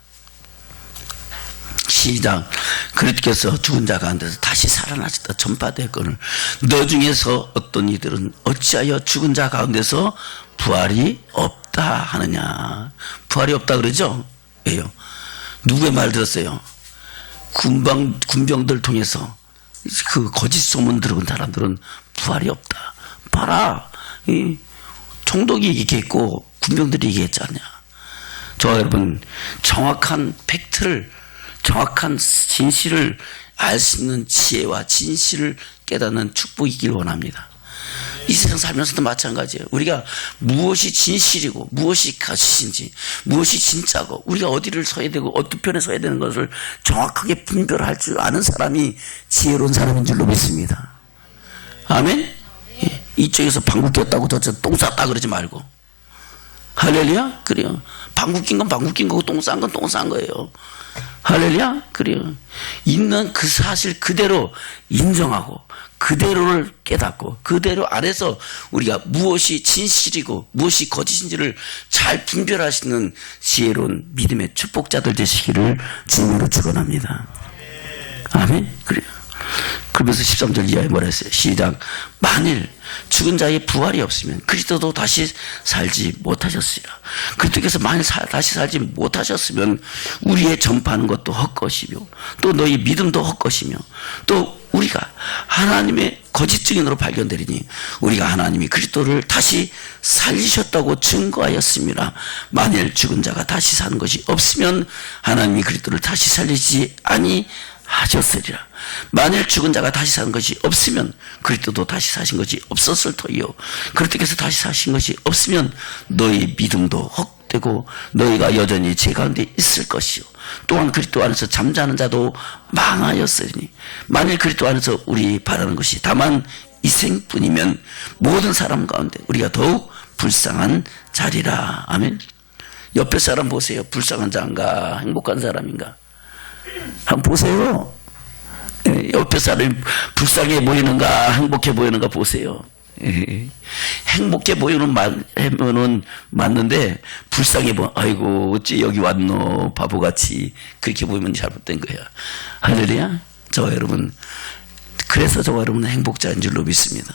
시작. 그리스도께서 죽은 자 가운데서 다시 살아나셨다 전파되었거늘 너 중에서 어떤 이들은 어찌하여 죽은 자 가운데서 부활이 없다 하느냐. 부활이 없다 그러죠? 왜요? 누구의 말 들었어요? 군병들 통해서 그 거짓 소문 들은 사람들은 부활이 없다. 봐라, 이 총독이 얘기했고 군병들이 얘기했지 않냐. 저와 여러분 정확한 팩트를, 정확한 진실을 알 수 있는 지혜와 진실을 깨닫는 축복이길 원합니다. 이 세상 살면서도 마찬가지예요. 우리가 무엇이 진실이고 무엇이 가시인지, 무엇이 진짜고, 우리가 어디를 서야 되고 어떤 편에 서야 되는 것을 정확하게 분별할 줄 아는 사람이 지혜로운 사람인 줄로 믿습니다. 아멘? 이쪽에서 방구 꼈다고 저쪽 똥 쌌다 그러지 말고. 할렐루야? 그래요. 방구 낀 건 방구 낀 거고 똥 싼 건 똥 싼 거예요. 할렐루야? 그래요. 있는 그 사실 그대로 인정하고 그대로를 깨닫고 그대로 안에서 우리가 무엇이 진실이고 무엇이 거짓인지를 잘 분별하시는 지혜로운 믿음의 축복자들 되시기를 주님으로 축원합니다. 아멘. 그래요. 그러면서 13절 이하에 뭐라 했어요? 시작. 만일 죽은 자의 부활이 없으면 그리스도도 다시 살지 못하셨으리라. 그리스도께서 만일 다시 살지 못하셨으면 우리의 전파하는 것도 헛것이며 또 너희 믿음도 헛것이며 또 우리가 하나님의 거짓 증인으로 발견되리니 우리가 하나님이 그리스도를 다시 살리셨다고 증거하였습니다. 만일 죽은 자가 다시 사는 것이 없으면 하나님이 그리스도를 다시 살리지 아니하셨으리라. 만일 죽은 자가 다시 사는 것이 없으면 그리스도도 다시 사신 것이 없었을 터이요 그리스도께서 다시 사신 것이 없으면 너희 믿음도 헛되고 너희가 여전히 제 가운데 있을 것이요 또한 그리스도 안에서 잠자는 자도 망하였으니 만일 그리스도 안에서 우리 바라는 것이 다만 이 생뿐이면 모든 사람 가운데 우리가 더욱 불쌍한 자리라. 아멘. 옆에 사람 보세요. 불쌍한 자인가 행복한 사람인가 한번 보세요. 옆에 사람이 불쌍해 보이는가 행복해 보이는가 보세요. 행복해 보이는 말하면은 맞는데 불쌍해 보여 아이고 어찌 여기 왔노 바보같이 그렇게 보이면 잘못된 거야. 할렐루야. 저와 여러분 그래서 저와 여러분은 행복자인 줄로 믿습니다.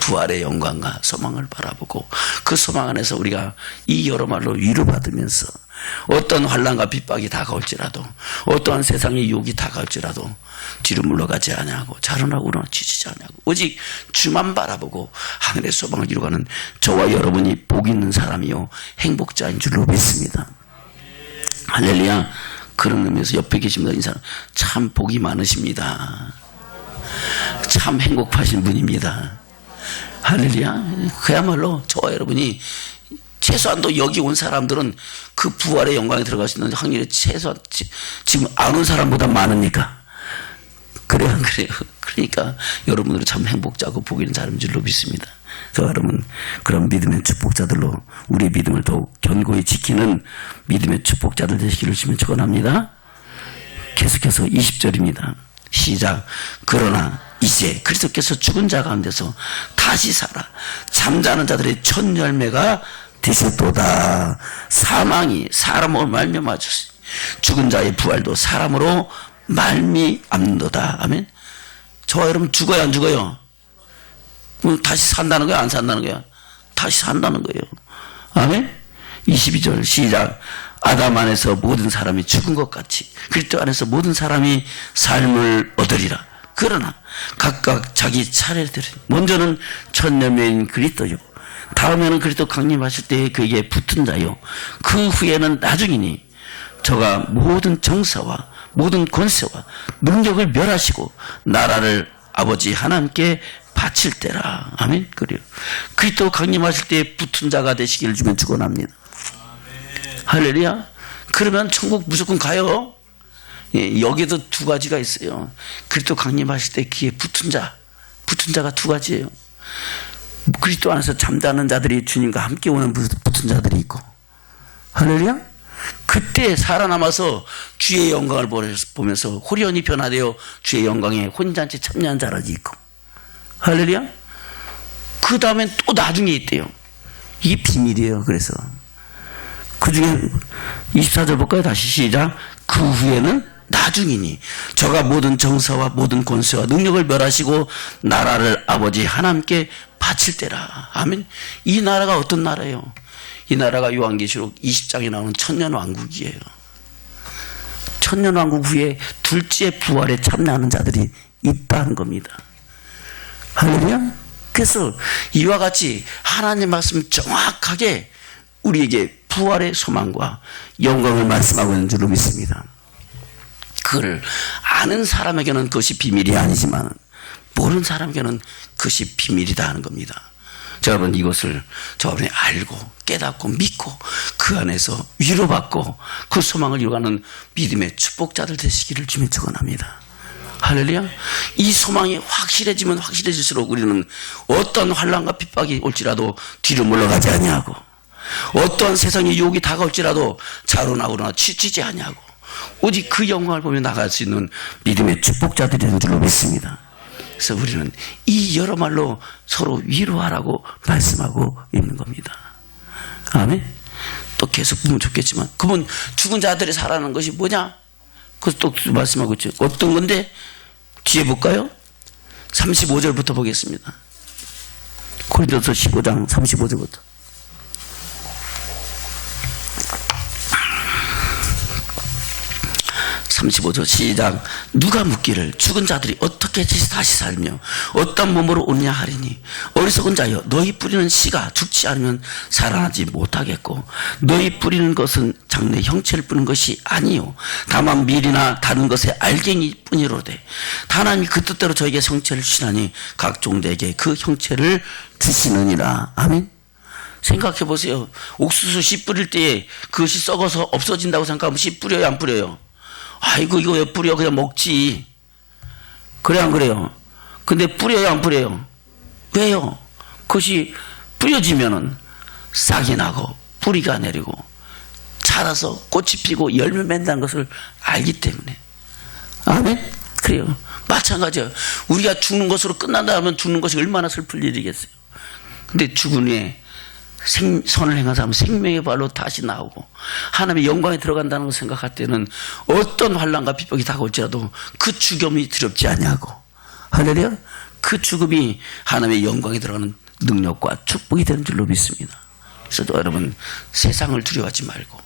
부활의 영광과 소망을 바라보고 그 소망 안에서 우리가 이 여러 말로 위로받으면서 어떤 환난과 핍박이 다가올지라도 어떠한 세상의 유혹이 다가올지라도 뒤로 물러가지 아니하고 자라나고는 지치지 아니하고 오직 주만 바라보고 하늘의 소망을 이루어가는 저와 여러분이 복 있는 사람이요 행복자인 줄로 믿습니다. 할렐루야. 그런 의미에서 옆에 계십니다. 이 사람 참 복이 많으십니다. 참 행복하신 분입니다. 할렐루야. 그야말로 저와 여러분이 최소한도 여기 온 사람들은 그 부활의 영광에 들어갈 수 있는 확률이 최소한 지금 안 온 사람보다 많으니까. 그래요, 그래요. 그러니까 여러분들은 참 행복자고 복 있는 사람인 줄로 믿습니다. 저 여러분 그런 믿음의 축복자들로 우리의 믿음을 더욱 견고히 지키는 믿음의 축복자들 되시기를 주면 축원합니다. 계속해서 20절입니다. 시작. 그러나 이제 그리스도께서 죽은 자 가운데서 다시 살아 잠자는 자들의 첫 열매가 되셨도다. 사망이 사람으로 말미암았으니 죽은 자의 부활도 사람으로 말미암도다. 아멘. 저와 여러분 죽어요 안 죽어요? 그럼 다시 산다는 거야 안 산다는 거야? 다시 산다는 거예요. 아멘. 22절 시작. 아담 안에서 모든 사람이 죽은 것 같이 그리스도 안에서 모든 사람이 삶을 얻으리라. 그러나 각각 자기 차례대로 먼저는 첫 열매인 그리스도요 다음에는 그리스도 강림하실 때 그에게 붙은 자요 그 후에는 나중이니 저가 모든 정사와 모든 권세와 능력을 멸하시고 나라를 아버지 하나님께 바칠 때라. 아멘. 그래요. 그리스도 강림하실 때 붙은 자가 되시기를 주면 축원합니다. 할렐루야. 그러면 천국 무조건 가요. 예, 여기에도 두 가지가 있어요. 그리스도 강림하실 때 그에 붙은 자 붙은 자가 두 가지예요. 그리스도 안에서 잠자는 자들이 주님과 함께 오는 붙은 자들이 있고, 할렐루야. 그때 살아남아서 주의 영광을 보면서 호련히 변화되어 주의 영광에 혼잔치 참여한 자라지 있고, 할렐루야. 그 다음엔 또 나중에 있대요. 이게 비밀이에요. 그래서 그 중에 24절 볼까요? 다시 시작. 그 후에는 나중이니 저가 모든 정사와 모든 권세와 능력을 멸하시고 나라를 아버지 하나님께 바칠 때라. 아멘. 이 나라가 어떤 나라예요? 이 나라가 요한계시록 20장에 나오는 천년왕국이에요. 천년왕국 후에 둘째 부활에 참여하는 자들이 있다는 겁니다. 할렐루야. 그래서 이와 같이 하나님 말씀 정확하게 우리에게 부활의 소망과 영광을 말씀하고 있는 줄로 믿습니다. 그걸 아는 사람에게는 그것이 비밀이 아니지만 모르는 사람에게는 그것이 비밀이다 하는 겁니다. 여러분, 이것을 저번에 알고 깨닫고 믿고 그 안에서 위로받고 그 소망을 이루어가는 믿음의 축복자들 되시기를 주님 축원합니다. 할렐루야. 이 소망이 확실해지면 확실해질수록 우리는 어떤 환난과 핍박이 올지라도 뒤로 물러가지 아니하고, 어떤 세상의 유혹이 다가올지라도 자로나오거나 치치지 아니하고, 오직 그 영광을 보며 나갈 수 있는 믿음의 축복자들이 되는 줄로 믿습니다. 그래서 우리는 이 여러 말로 서로 위로하라고 말씀하고 있는 겁니다. 아멘. 또 계속 보면 좋겠지만, 그분 죽은 자들이 살아나는 것이 뭐냐? 그래서 또 말씀하고 있죠. 어떤 건데? 뒤에 볼까요? 35절부터 보겠습니다. 고린도서 15장 35절부터. 35절 시작. 누가 묻기를 죽은 자들이 어떻게 다시 살며 어떤 몸으로 오느냐 하리니, 어리석은 자여, 너희 뿌리는 씨가 죽지 않으면 살아나지 못하겠고 너희 뿌리는 것은 장래 형체를 뿌리는 것이 아니요 다만 밀이나 다른 것의 알갱이 뿐이로되, 하나님이 그 뜻대로 저에게 형체를 주시나니 각 종대에게 그 형체를 주시느니라. 아멘. 생각해 보세요. 옥수수 씨 뿌릴 때에 그것이 썩어서 없어진다고 생각하면 씨 뿌려요, 안 뿌려요? 아이고, 이거 왜 뿌려? 그냥 먹지. 그래, 안 그래요? 근데 뿌려요, 안 뿌려요? 왜요? 그것이 뿌려지면은 싹이 나고 뿌리가 내리고 자라서 꽃이 피고 열매 맺는다는 것을 알기 때문에. 아멘? 그래요. 마찬가지예요. 우리가 죽는 것으로 끝난다 하면 죽는 것이 얼마나 슬플 일이겠어요. 근데 죽은 후에 선을 행한 사람은 생명의 발로 다시 나오고 하나님의 영광에 들어간다는 것을 생각할 때는 어떤 환난과 핍박이 다가올지라도 그 죽음이 두렵지 아니하고, 할렐루야, 그 죽음이 하나님의 영광에 들어가는 능력과 축복이 되는 줄로 믿습니다. 그래서 여러분, 세상을 두려워하지 말고,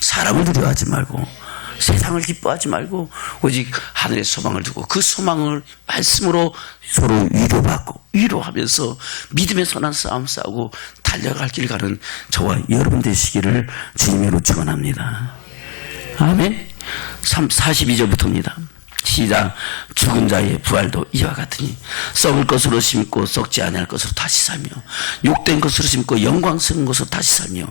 사람을 두려워하지 말고, 세상을 기뻐하지 말고 오직 하늘의 소망을 두고 그 소망을 말씀으로 서로 위로받고 위로하면서 믿음의 선한 싸움 싸우고 달려갈 길 가는 저와 여러분 되시기를 주님으로 축원합니다. 아멘. 42절부터입니다. 시작. 죽은 자의 부활도 이와 같으니 썩을 것으로 심고 썩지 아니할 것으로 다시 살며, 욕된 것으로 심고 영광스러운 것으로 다시 살며,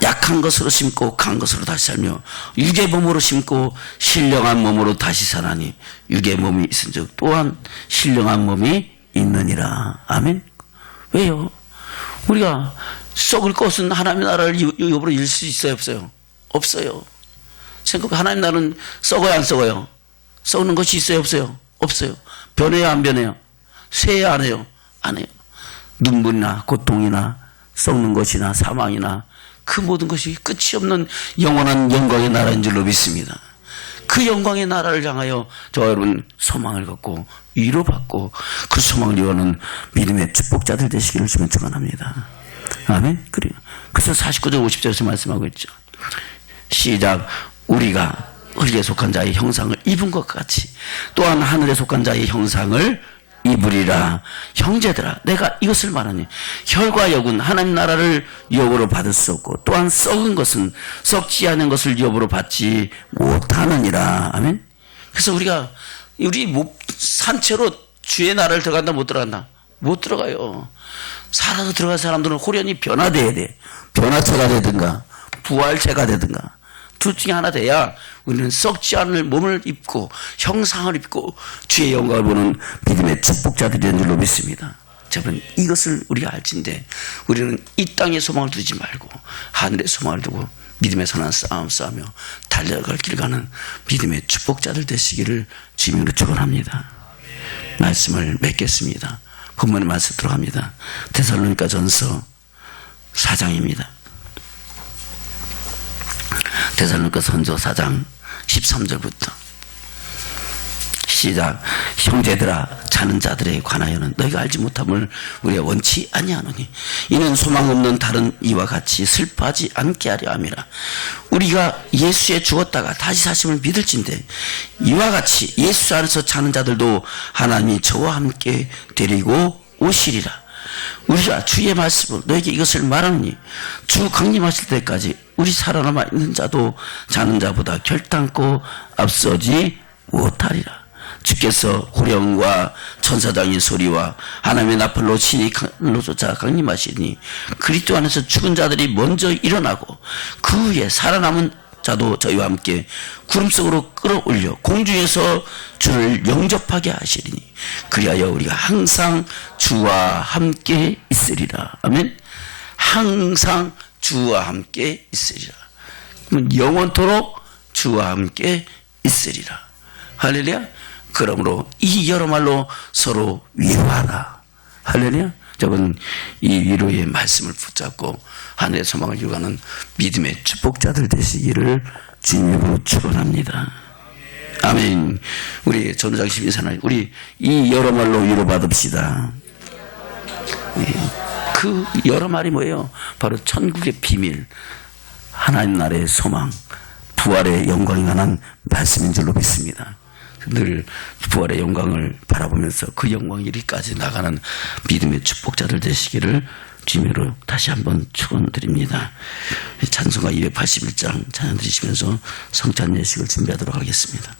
약한 것으로 심고 강한 것으로 다시 살며, 육의 몸으로 심고 신령한 몸으로 다시 사나니 육의 몸이 있은즉 또한 신령한 몸이 있느니라. 아멘. 왜요? 우리가 썩을 것은 하나님의 나라를 여부로 잃을 수 있어요, 없어요? 없어요. 생각, 하나님 나라는 썩어요, 안 썩어요? 썩는 것이 있어요, 없어요? 없어요. 변해요, 안 변해요? 쇠해요, 안 해요? 안 해요. 눈물이나 고통이나 썩는 것이나 사망이나 그 모든 것이 끝이 없는 영원한 영광의 나라인 줄로 믿습니다. 그 영광의 나라를 향하여 저와 여러분 소망을 갖고 위로받고 그 소망을 이루는 믿음의 축복자들 되시기를 주면 축원합니다. 아멘. 그래요. 그래서 49절 50절에서 말씀하고 있죠. 시작. 우리가 흙에 속한 자의 형상을 입은 것 같이 또한 하늘에 속한 자의 형상을 입으리라. 형제들아, 내가 이것을 말하니 혈과 육은 하나님 나라를 유업으로 받을 수 없고 또한 썩은 것은 썩지 않은 것을 유업으로 받지 못하느니라. 아멘. 그래서 우리 산채로 주의 나라를 들어간다, 못 들어간다? 못 들어가요. 살아서 들어간 사람들은 호련히 변화돼야 돼. 변화체가 되든가 부활체가 되든가 둘 중에 하나 돼야 우리는 썩지 않을 몸을 입고 형상을 입고 주의 영광을 보는 믿음의 축복자들이 된 줄로 믿습니다. 여러분, 이것을 우리가 알진데 우리는 이 땅의 소망을 두지 말고 하늘의 소망을 두고 믿음의 선한 싸움 싸우며 달려갈 길 가는 믿음의 축복자들 되시기를 주님으로 축원합니다. 말씀을 맺겠습니다. 본문의 말씀 들어갑니다. 데살로니가 전서 4장입니다. 데살로니가 전서 4장 13절부터 시작. 형제들아, 자는 자들에 관하여는 너희가 알지 못함을 우리가 원치 아니하노니 이는 소망 없는 다른 이와 같이 슬퍼하지 않게 하려 함이라. 우리가 예수에 죽었다가 다시 사심을 믿을진대 이와 같이 예수 안에서 자는 자들도 하나님이 저와 함께 데리고 오시리라. 우리가 주의 말씀으로 너에게 이것을 말하노니 주 강림하실 때까지 우리 살아남아 있는 자도 자는 자보다 결단코 앞서지 못하리라. 주께서 호령과 천사장의 소리와 하나님의 나팔로 신이 하늘로 쫓아 강림하시니 그리스도 안에서 죽은 자들이 먼저 일어나고 그 후에 살아남은 자도 저희와 함께 구름 속으로 끌어올려 공중에서 주를 영접하게 하시리니 그리하여 우리가 항상 주와 함께 있으리라. 아멘. 항상 주와 함께 있으리라. 영원토록 주와 함께 있으리라. 할렐루야. 그러므로 이 여러 말로 서로 위로하라. 할렐루야. 저건 이 위로의 말씀을 붙잡고 하늘의 소망을 유가는 믿음의 축복자들 되시기를 주님으로 축원합니다. 아멘. 우리 전도장 12사나 우리 이 여러 말로 위로받읍시다. 그 여러 말이 뭐예요? 바로 천국의 비밀, 하나님 나라의 소망, 부활의 영광에 관한 말씀인 줄로 믿습니다. 늘 부활의 영광을 바라보면서 그 영광 이리까지 나가는 믿음의 축복자들 되시기를 주님으로 다시 한번 축원드립니다. 찬송가 281장 찬양 드리시면서 성찬 예식을 준비하도록 하겠습니다.